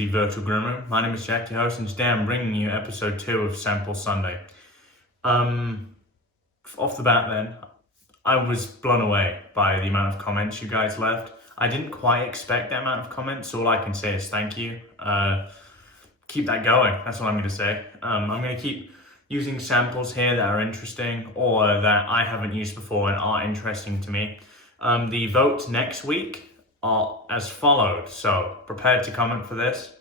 the Virtual Groom Room. My name is Jack, your host, and today I'm bringing you episode 2 of Sample Sunday. Off the bat then, I was blown away by the amount of comments you guys left. I didn't quite expect that amount of comments, so all I can say is thank you. Keep that going, that's what I'm going to say. I'm going to keep using samples here that are interesting or that I haven't used before and are interesting to me. The votes next week are as followed, so prepared to comment for this.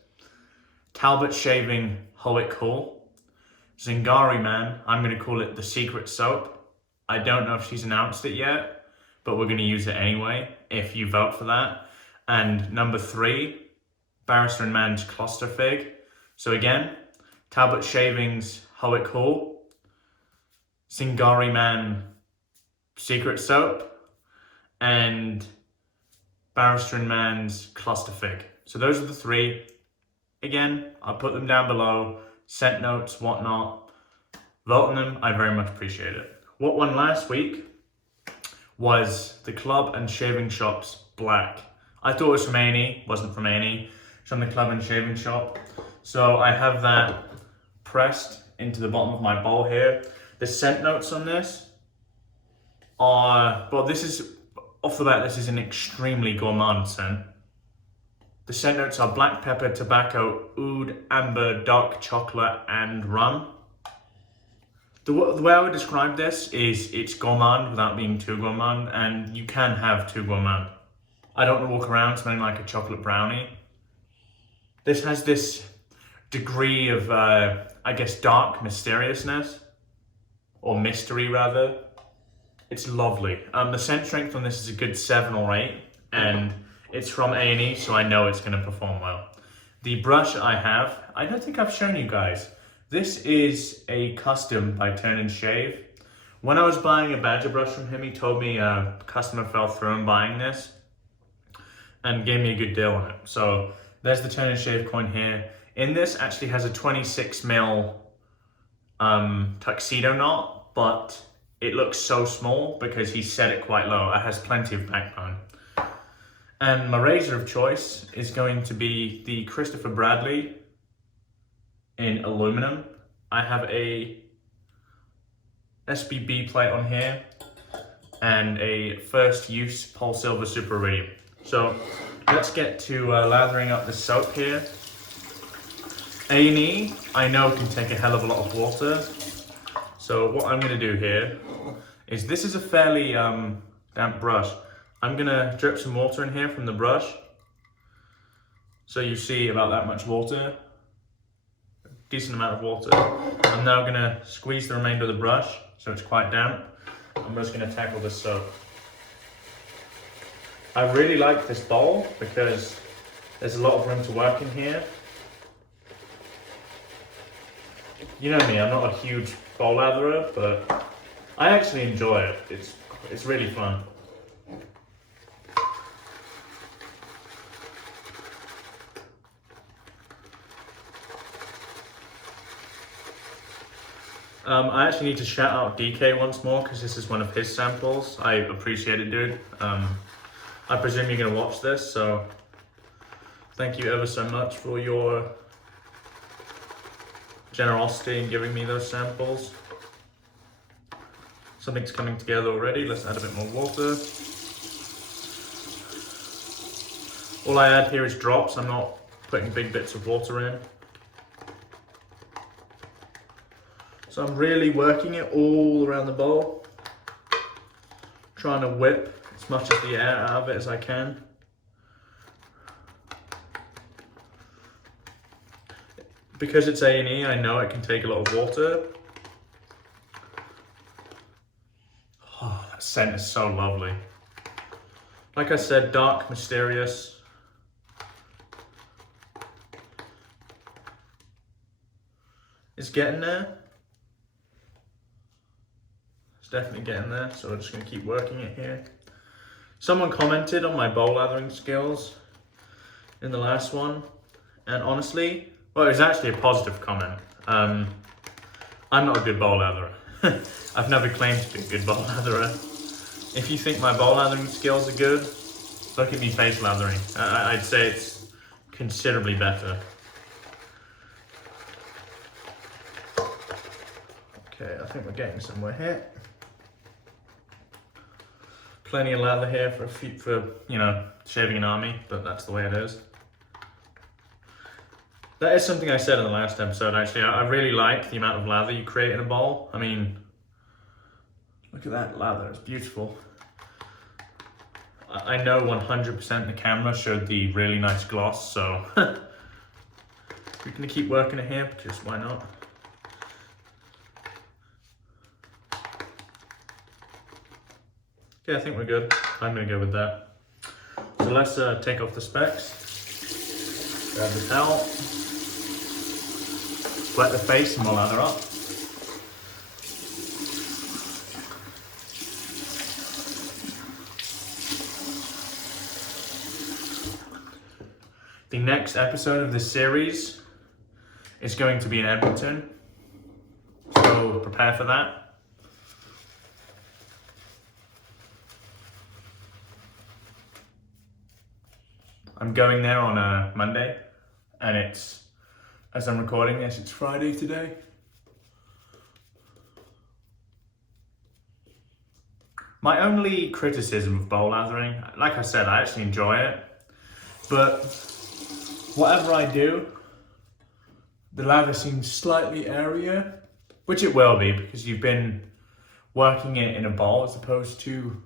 Talbot shaving Howick Cool. Zingari Mann, I'm going to call it the secret soap. I don't know if she's announced it yet, but we're going to use it anyway if you vote for that. And number 3, Barrister and Mann's Clusterfig. So again, Talbot shavings Howick Cool, Zingari Mann secret soap, and Barrister and Mann's Clusterfig. So those are the 3. Again, I'll put them down below. Scent notes, whatnot. Vote on them, I very much appreciate it. What won last week was the Club and Shaving Shop's Black. I thought it was from A&E, wasn't from A&E. It's from the Club and Shaving Shop. So I have that pressed into the bottom of my bowl here. The scent notes on this are, well, this is, off the bat, this is an extremely gourmand scent. The scent notes are black pepper, tobacco, oud, amber, dark chocolate, and rum. The way I would describe this is it's gourmand without being too gourmand, and you can have too gourmand. I don't want to walk around smelling like a chocolate brownie. This has this degree of, I guess, dark mysteriousness, or mystery rather. It's lovely. The scent strength on this is a good 7 or 8, and it's from A&E, so I know it's going to perform well. The brush I have, I don't think I've shown you guys. This is a custom by Turn and Shave. When I was buying a Badger brush from him, he told me a customer fell through in buying this and gave me a good deal on it. So there's the Turn and Shave coin here. In this actually has a 26mm Tuxedo knot, but it looks so small because he set it quite low. It has plenty of backbone. And my razor of choice is going to be the Christopher Bradley in aluminum. I have a SBB plate on here and a first use Polsilver Super Iridium. So let's get to lathering up the soap here. A&E, I know, can take a hell of a lot of water. So what I'm going to do here is, this is a fairly damp brush. I'm going to drip some water in here from the brush. So you see about that much water. Decent amount of water. I'm now going to squeeze the remainder of the brush so it's quite damp. I'm just going to tackle this soap. I really like this bowl because there's a lot of room to work in here. You know me, I'm not a huge bowl latherer, but I actually enjoy it. It's really fun. I actually need to shout out DK once more because this is one of his samples. I appreciate it, dude. I presume you're going to watch this, so thank you ever so much for your generosity in giving me those samples. Something's coming together already. Let's add a bit more water. All I add here is drops. I'm not putting big bits of water in. So I'm really working it all around the bowl, trying to whip as much of the air out of it as I can. Because it's A&E, I know it can take a lot of water. Oh, that scent is so lovely. Like I said, dark, mysterious. It's getting there. It's definitely getting there, so we're just going to keep working it here. Someone commented on my bowl lathering skills in the last one, and honestly, well, it was actually a positive comment. I'm not a good bowl latherer. I've never claimed to be a good bowl latherer. If you think my bowl lathering skills are good, look at me face lathering. I'd say it's considerably better. Okay, I think we're getting somewhere here. Plenty of lather here for you know, shaving an army, but that's the way it is. That is something I said in the last episode, actually. I really like the amount of lather you create in a bowl. I mean, look at that lather, it's beautiful. I know 100% the camera showed the really nice gloss, so we're gonna keep working it here, because why not? Okay, I think we're good. I'm gonna go with that. So let's take off the specs. Grab the towel. Wet the face and we'll lather up. The next episode of this series is going to be in Edmonton, so prepare for that. I'm going there on a Monday, and it's, as I'm recording this, it's Friday today. My only criticism of bowl lathering, like I said, I actually enjoy it, but whatever I do, the lather seems slightly airier, which it will be because you've been working it in a bowl as opposed to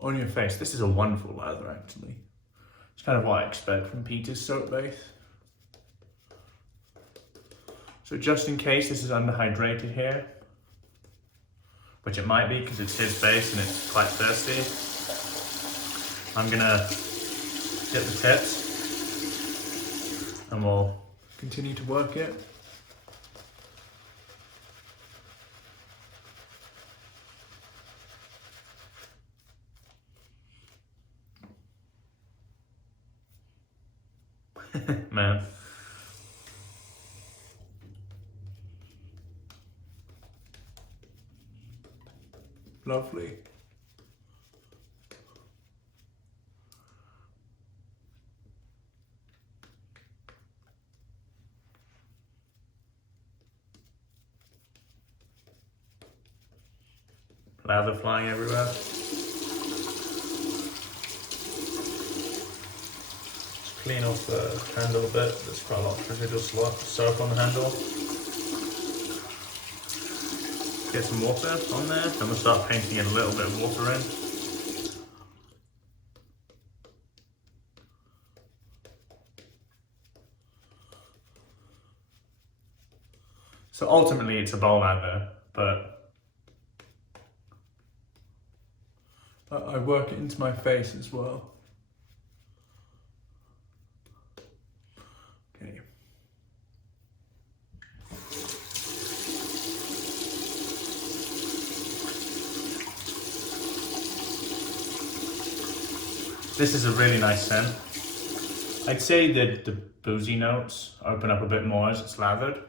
on your face. This is a wonderful lather, actually. It's kind of what I expect from Peter's soap base. So just in case this is underhydrated here, which it might be because it's his base and it's quite thirsty, I'm gonna get the tips and we'll continue to work it. Man. Lovely. Lather flying everywhere. Just clean off the handle a bit. There's quite a lot of residual soap on the handle. Get some water on there. I'm gonna start painting a little bit of water in. So ultimately it's a bowl lather, but I work it into my face as well. Okay. This is a really nice scent. I'd say that the boozy notes open up a bit more as it's lathered.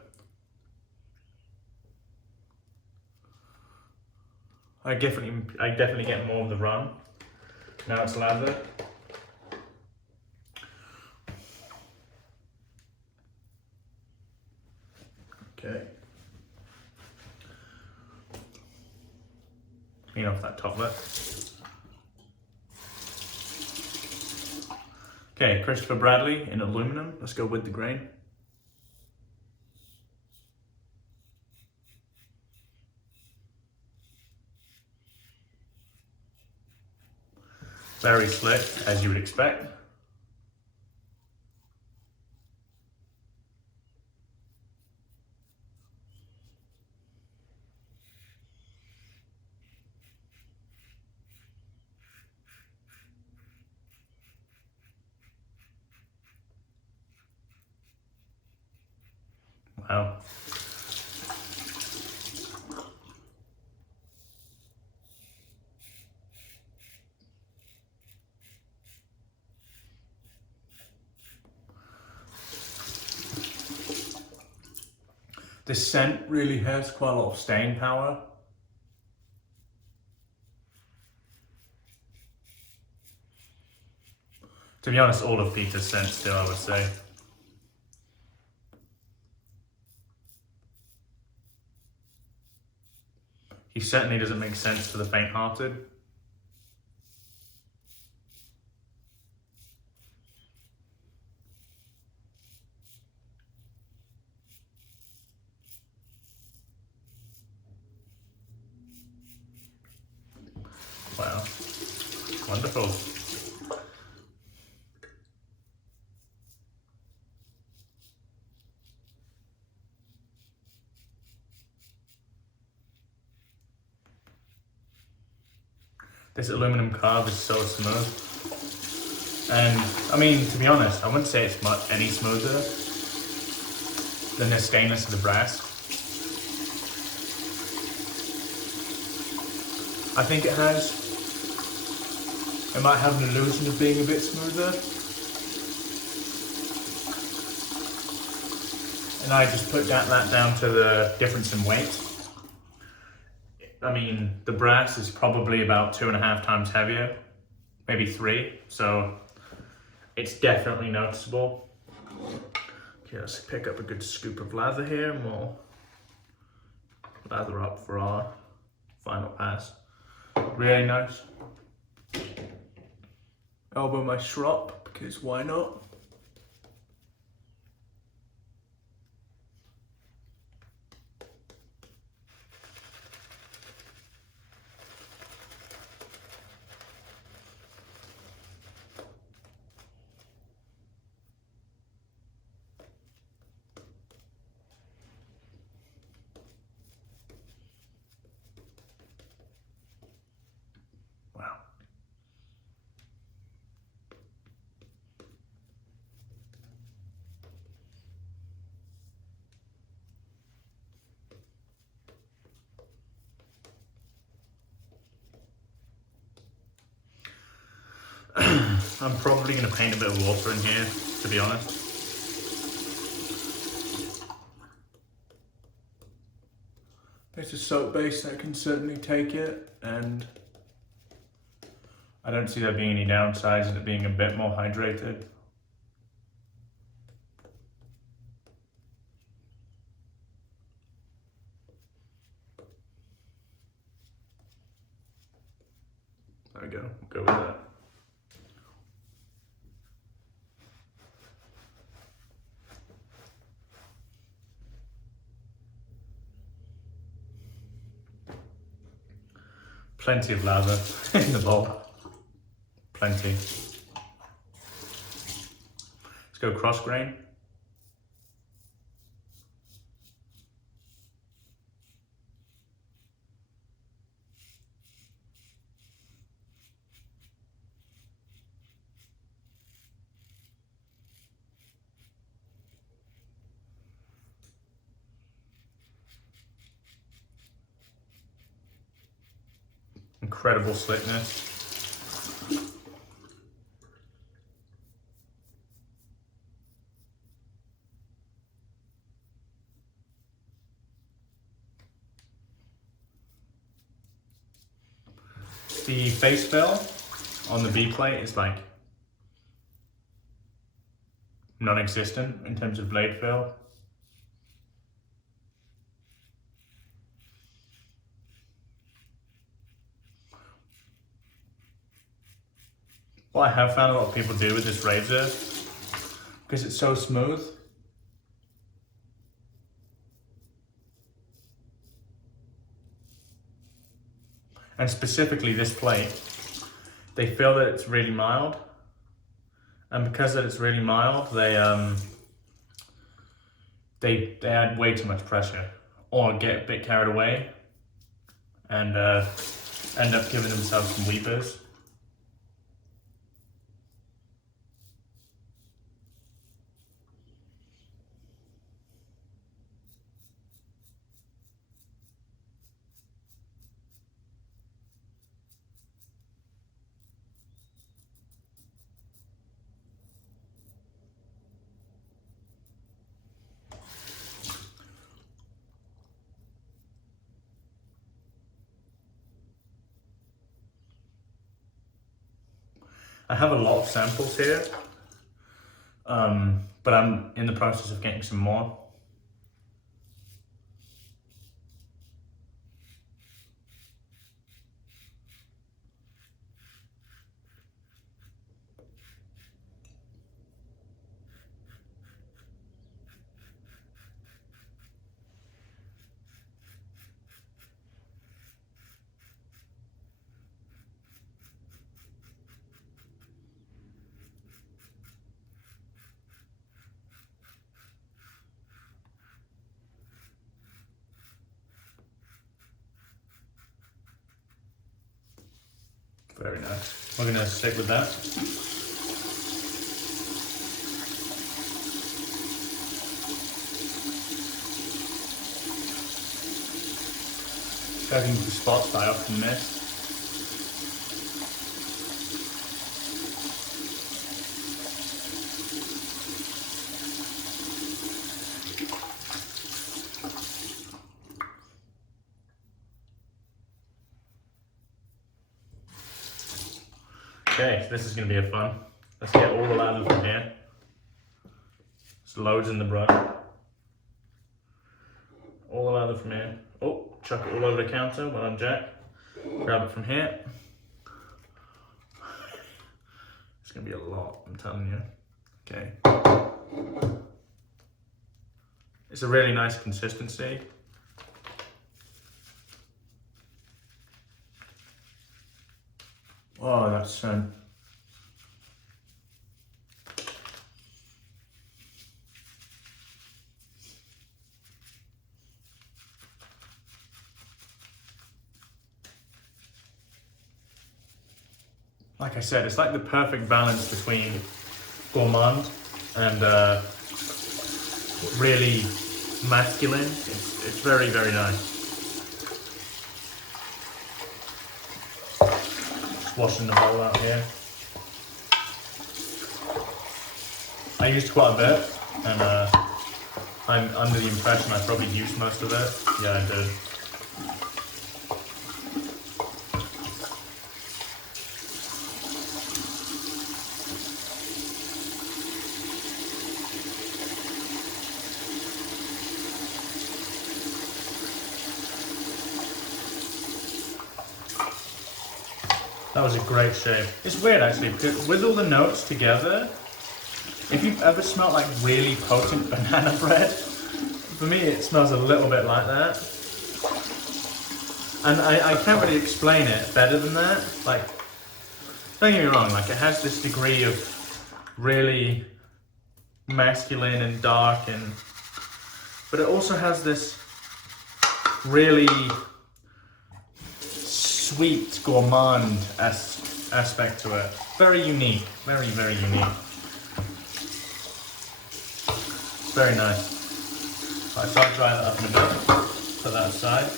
I definitely get more of the rum now it's lathered. Okay. Clean off that top lip. Okay, Christopher Bradley in aluminum. Let's go with the grain. Very slick, as you would expect. Wow. This scent really has quite a lot of staying power. To be honest, all of Peter's scents still, I would say. He certainly doesn't make sense for the faint-hearted. Wow, wonderful. This aluminum carve is so smooth. And I mean, to be honest, I wouldn't say it's any smoother than the stainless or the brass. I think it might have an illusion of being a bit smoother. And I just put that down to the difference in weight. I mean, the brass is probably about 2.5 times heavier, maybe 3, so it's definitely noticeable. Okay, let's pick up a good scoop of lather here and we'll lather up for our final pass. Really nice. Elbow my shrop, because why not? I'm probably going to paint a bit of water in here, to be honest. There's a soap base that can certainly take it, and I don't see there being any downsides in it being a bit more hydrated. There we go, we'll go with that. Plenty of lather in the bowl. Plenty. Let's go cross grain. Incredible slickness. The face fill on the B plate is like non-existent in terms of blade fill. What I have found a lot of people do with this razor, because it's so smooth, and specifically this plate, they feel that it's really mild, and because that it's really mild, they add way too much pressure, or get a bit carried away, and end up giving themselves some weepers. I have a lot of samples here, but I'm in the process of getting some more. Very nice. We're gonna stick with that. Going to spots that I often miss. Okay, so this is going to be a fun. Let's get all the lather from here. There's loads in the brush. All the lather from here. Oh, chuck it all over the counter. Well done, Jack. Grab it from here. It's going to be a lot, I'm telling you. Okay. It's a really nice consistency. Oh, that's fun. Like I said, it's like the perfect balance between gourmand and really masculine. It's very, very nice. Washing the bowl out here. I used quite a bit, and I'm under the impression I probably used most of it. Yeah, I did. That was a great shave. It's weird actually, because with all the notes together, if you've ever smelled like really potent banana bread, for me it smells a little bit like that. And I can't really explain it better than that. Like, don't get me wrong, like it has this degree of really masculine and dark, but it also has this really sweet gourmand aspect to it. Very unique, very, very unique. It's very nice. Right, so I'll dry that up in a bit. Put that aside.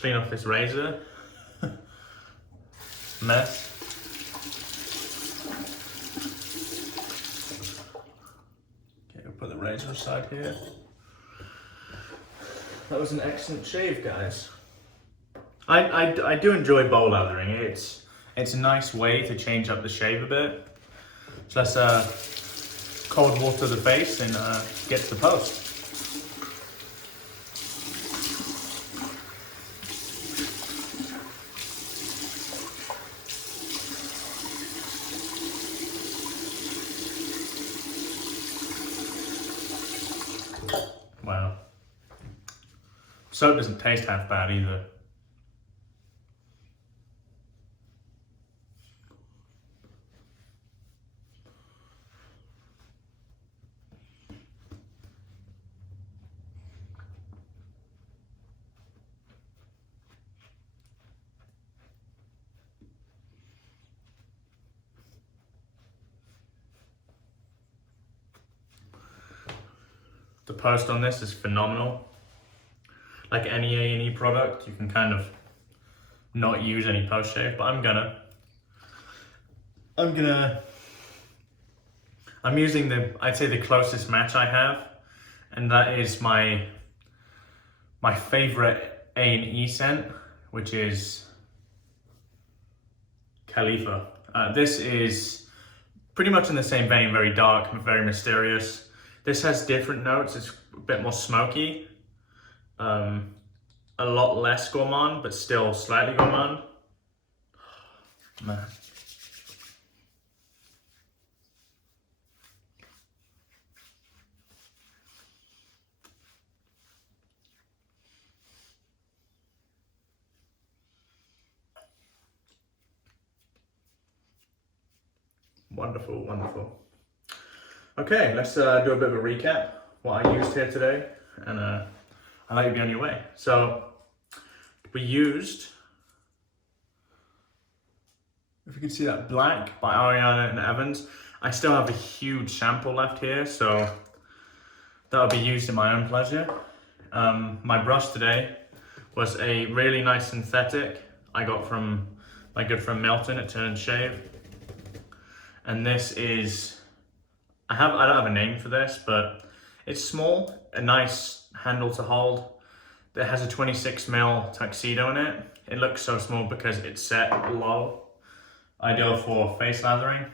Clean off this razor. Mess. Okay, we'll put the razor aside here. That was an excellent shave, guys. I do enjoy bowl lathering. It's a nice way to change up the shave a bit. So let's cold water the face and get to the post. Wow. Soap doesn't taste half bad either. The post on this is phenomenal. Like any A&E product, you can kind of not use any post shave, but I'm using I'd say the closest match I have, and that is my favorite A&E scent, which is Khalifa. This is pretty much in the same vein, very dark, very mysterious. This has different notes. It's a bit more smoky, a lot less gourmand, but still slightly gourmand. Man. Wonderful, wonderful. Okay, let's do a bit of a recap, what I used here today, and I'll let you be on your way. So, we used, if you can see that, Black by Ariana and Evans. I still have a huge sample left here, so that'll be used at my own pleasure. My brush today was a really nice synthetic I got from my good friend Milton at Turn and Shave. And this is, I don't have a name for this, but it's small, a nice handle to hold. It has a 26mm Tuxedo in it. It looks so small because it's set low, ideal for face lathering.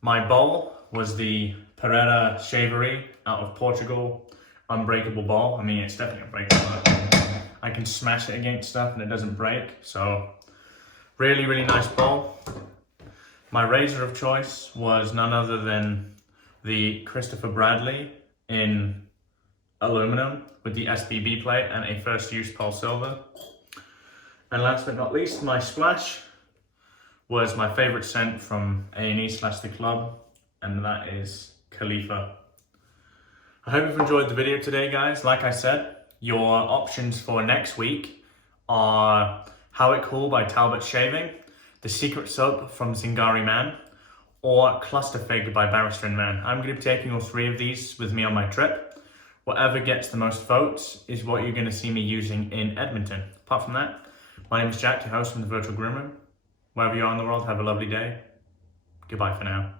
My bowl was the Pereira Shavery out of Portugal, unbreakable bowl. I mean, it's definitely unbreakable. I can smash it against stuff and it doesn't break. So really, really nice bowl. My razor of choice was none other than the Christopher Bradley in aluminum with the SBB plate and a first use Polsilver. And last but not least, my splash was my favorite scent from A&E/the club, and that is Khalifa. I hope you've enjoyed the video today, guys. Like I said, your options for next week are Howick Hall by Talbot Shaving, The Secret Soap from Zingari Mann, or Clusterfig by Barrister and Mann. I'm going to be taking all three of these with me on my trip. Whatever gets the most votes is what you're going to see me using in Edmonton. Apart from that, my name is Jack, your host from the Virtual Groom Room. Wherever you are in the world, have a lovely day. Goodbye for now.